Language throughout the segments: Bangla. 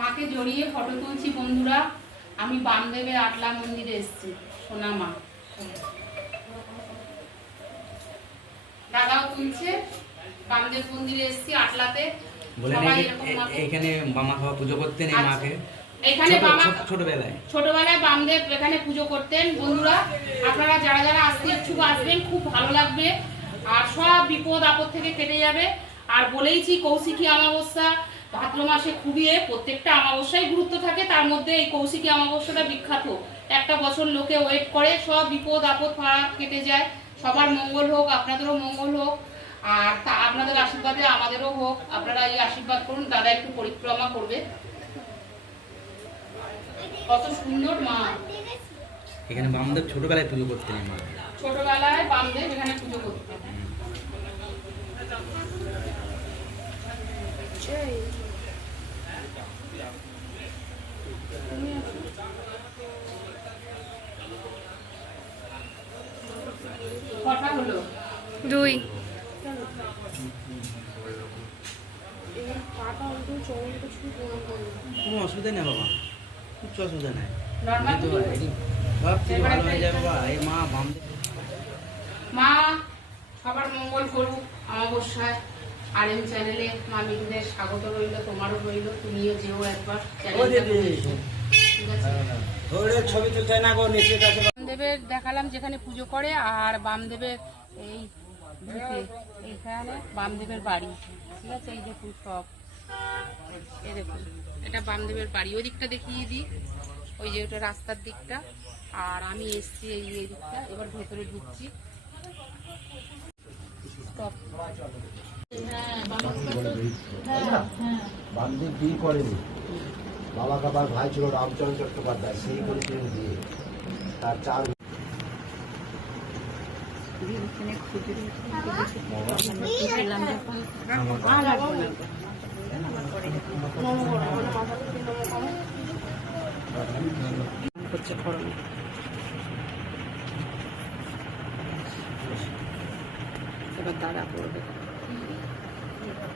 জড়িয়ে ফটো তুলছি বন্ধুরা। আমি বামদেবে আটলা মন্দিরে এসেছি। সোনামা দাদাও তুলছে। বামদেব মন্দিরে এসেছি আটলাতে। মাকে- এখানে মামা খাওয়া পুজো করতেন এই আচ্ছা। মাকে। এখানে ছোট- ছোটবেলায়। ছোটবেলায় বামদেব এখানে পুজো করতেন। বন্ধুরা আপনারা যারা যারা আসতে ইচ্ছুক আসবেন খুব ভালো লাগবে। আর সব বিপদ আপদ থেকে কেটে যাবে। আর বলেইছি কৌশিকী অমাবস্যা ভাদ্র মাসে খুবই প্রত্যেকটা অমাবস্যায় গুরুত্ব থাকে তার মধ্যে এই কৌশিকী অমাবস্যাটা বিখ্যাত। একটা বছর লোকে ওয়েট করে সব বিপদ আপদ ফাড়া কেটে যায়। সবার মঙ্গল হোক আপনাদেরও মঙ্গল হোক আর তা আপনাদের আশীর্বাদে আমাদেরও হোক আপনারা এই আশীর্বাদ করুন দাদা একটু পরিক্রমা করবে। কত সুন্দর মা। এখানে বামদেব ছোটবেলায় পুজো করতেন মা। ছোটবেলায় বামদেব এখানে পুজো করতেন কটা হলো দুই। কোনো অসুবিধা নেই বাবা কিচ্ছু অসুবিধা নেই। নর্মাল তো এই সব কিছু ভালো হয়ে যাবে বাবা এই মা বামদেব মা সবার মঙ্গল করুক অমাবস্যায়। আর এম চ্যানেলে মা মিঠুদের স্বাগত রইল তোমারও রইল তুমিও যেও একবার ঠিক আছে? ছবি তুলতে না গো নিচে বামদেবের দেখালাম যেখানে পুজো করে আর বামদেবের এই এইখানে বামদেবের বাড়ি। ঠিক আছে? এই দেখুন সব। দেখুন এটা বামদেবের বাড়ি। ওই দিকটা দেখিয়ে দিই। ওই যে ওটা রাস্তার দিকটা। আর আমি এসছি এই এই দিকটা। এবার ভেতরে ঢুকছি। Stop. হ্যাঁ, বিয়ে করেনি। বাবা কাবার ভাই ছিল রামচন্দ্র চট্টোপাধ্যায় সেই করেছিলেন বিয়ে। তার চার হচ্ছে করোনা এবার দাঁড়া পড়বে মা বাবা জয় বামদেব শিব শম্ভু জয়।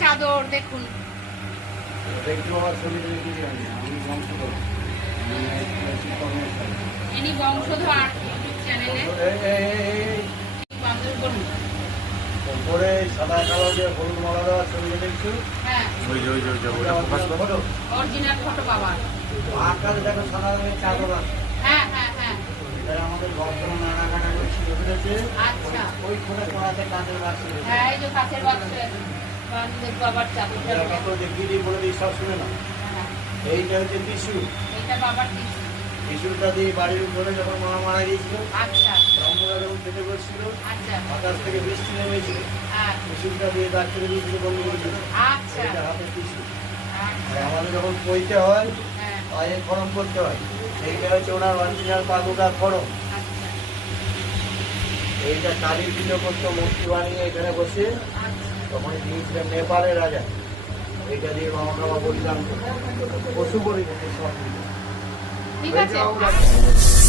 চাদর। দেখুন। ইনি বংশধর ইউটিউব এই, এই, এই, এই, বামদেব বলুন ওপরে সাদা কালো দিয়ে হলুদ মালা দেওয়া ছবি দেখছ? Original photo? আকাশে দেখো সাদা রঙের চাদর আছে। হ্যাঁ হ্যাঁ হ্যাঁ। এটা আমাদের বর্তমান রান্নাঘাটা করছি বুঝেছে? আচ্ছা। ওই ফোনে পড়াতে কাজের রাখছে হ্যাঁ এই যে কাছের বাক্সে। বাবার বলে দিই সব শুনে না হ্যাঁ, এইটা হচ্ছে টিস্যু। এইটা বাবার টিস্যু। দিয়ে বাড়ির উপরে যখন মা মারা গিয়েছিল আচ্ছা। যখন বসছিল আচ্ছা। আকাশ থেকে বৃষ্টি নেমেছিল দিয়ে দাগ করে দিয়েছিল বন্ধ করেছিল আচ্ছা। এটা আচ্ছা, আমাদের যখন পইতে হয় হ্যাঁ, পায়ে খরম করতে হয় এইটা হচ্ছে ওনার অরিজিনাল খরম আচ্ছা, এইটা কালী পুজো করতো মূর্তি বানিয়ে এখানে বসে আচ্ছা। তখন গিয়েছিলেন নেপালের রাজা। এইটা দিয়ে বাবা বাবা বলিলাম পশু করে দিতে সব। ঠিক আছে